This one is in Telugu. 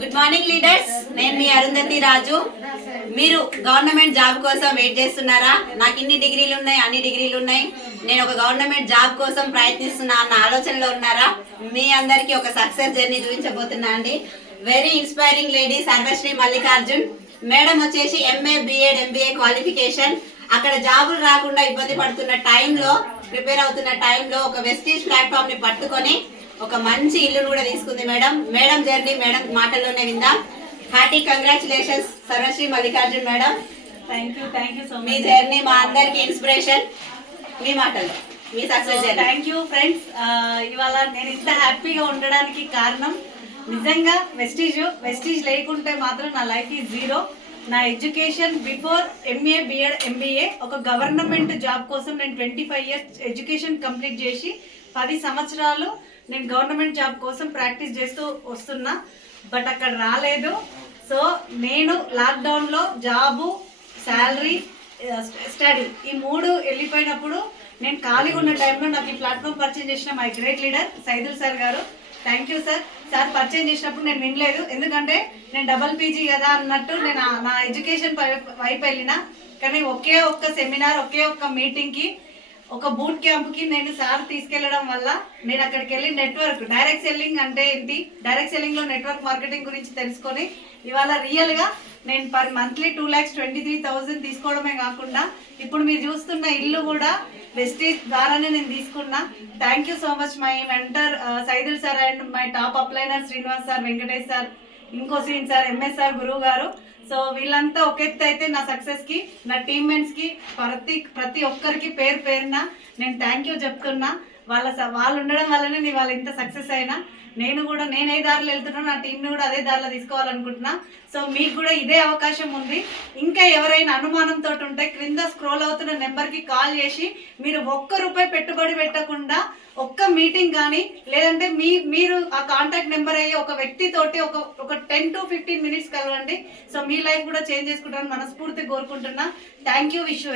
గుడ్ మార్నింగ్ లీడర్స్ నేను మీ అరుంధతి రాజు. మీరు గవర్నమెంట్ జాబ్ కోసం వెయిట్ చేస్తున్నారా? నాకు ఇన్ని డిగ్రీలు ఉన్నాయి అన్ని డిగ్రీలు ఉన్నాయి. నేను ఒక గవర్నమెంట్ జాబ్ కోసం ప్రయత్నిస్తున్నా అన్న ఆలోచనలో ఉన్నారా? మీ అందరికీ ఒక సక్సెస్ జర్నీ చూపించబోతున్నా అండి. Very inspiring lady Sarvasri Mallikarjun madam వచ్చేసి ఎంఏ బిఎడ్ ఎంబీఏ క్వాలిఫికేషన్ అక్కడ జాబులు రాకుండా ఇబ్బంది పడుతున్న టైంలో ప్రిపేర్ అవుతున్న టైంలో ఒక వెస్టీజ్ ప్లాట్ఫామ్ని పట్టుకొని ఒక మంచి ఇల్లును కూడా తీసుకుంది మేడం. మేడం జర్నీ మేడం మాటల్లోనే విందాం. Hearty congratulations Sarvasri Mallikarjun madam. Thank you thank you so me journey మా అందరికి ఇన్స్పిరేషన్. మీ మాటలు మీ సక్సెస్ థ్యాంక్ యూ ఫ్రెండ్స్ ఇవాళ నేను ఇంత హ్యాపీగా ఉండడానికి కారణం నిజంగా వెస్టీజ్ వెస్టీజ్ లేకుంటే మాత్రం నా లైఫ్ ఈ జీరో. నా education before MA BEd MBA ఒక గవర్నమెంట్ జాబ్ కోసం నేను twenty five years education complete చేసి పది సంవత్సరాలు నేను గవర్నమెంట్ జాబ్ కోసం ప్రాక్టీస్ చేస్తూ వస్తున్నా బట్ అక్కడ రాలేదు. సో నేను లాక్డౌన్లో జాబు శాలరీ స్టడీ ఈ మూడు వెళ్ళిపోయినప్పుడు నేను ఖాళీగా ఉన్న టైంలో నాకు ఈ ప్లాట్ఫామ్ పర్చేజ్ చేసిన my great leader Saidul sir గారు. Thank you sir. Sir purchase చేసినప్పుడు నేను వినలేదు. ఎందుకంటే నేను డబల్ పీజీ కదా అన్నట్టు నేను నా ఎడ్యుకేషన్ వైపు వెళ్ళిన. కానీ ఒకే ఒక్క సెమినార్ ఒకే ఒక్క మీటింగ్కి ఒక బూట్ క్యాంప్కి నేను సార్ తీసుకెళ్ళడం వల్ల నేను అక్కడికి వెళ్ళి నెట్వర్క్ డైరెక్ట్ సెల్లింగ్ అంటే ఏంటి? డైరెక్ట్ సెల్లింగ్లో నెట్వర్క్ మార్కెటింగ్ గురించి తెలుసుకొని ఇవాళ రియల్గా నేను per monthly two lakhs twenty three thousand తీసుకోవడమే కాకుండా ఇప్పుడు మీరు చూస్తున్న ఇల్లు కూడా వెస్టీజ్ ద్వారానే నేను తీసుకున్నా. Thank you so much my mentor Saidul sir and my top upliner Srinivas sir Venkatesh sir ఇంకో సీన్ సార్ ఎంఎస్ సార్ గురువు గారు. సో వీళ్ళంతా ఒక ఎత్తు అయితే నా సక్సెస్కి నా టీమ్మేట్స్కి ప్రతి ప్రతి ఒక్కరికి పేరు పేరున నేను థ్యాంక్ యూ చెప్తున్నా. వాళ్ళ స- వాళ్ళు ఉండడం వల్లనే నీ వాళ్ళ ఇంత సక్సెస్ అయినా నేను కూడా నేను ఏ దారిలో వెళ్తున్నా నా టీంని కూడా అదే దారిలో తీసుకోవాలనుకుంటున్నా. సో మీకు కూడా ఇదే అవకాశం ఉంది. ఇంకా ఎవరైనా అనుమానంతో ఉంటే క్రింద స్క్రోల్ అవుతున్న నెంబర్కి కాల్ చేసి మీరు ఒక్క రూపాయి పెట్టుబడి పెట్టకుండా ఒక్క మీటింగ్ కానీ లేదంటే మీ మీరు ఆ కాంటాక్ట్ నెంబర్ అయ్యే ఒక వ్యక్తితోటి ఒక ఒక టెన్ టు ఫిఫ్టీన్ మినిట్స్ కలవండి. సో మీ లైఫ్ కూడా చేంజ్ చేసుకుంటారని మనస్ఫూర్తి కోరుకుంటున్నా. Thank you wish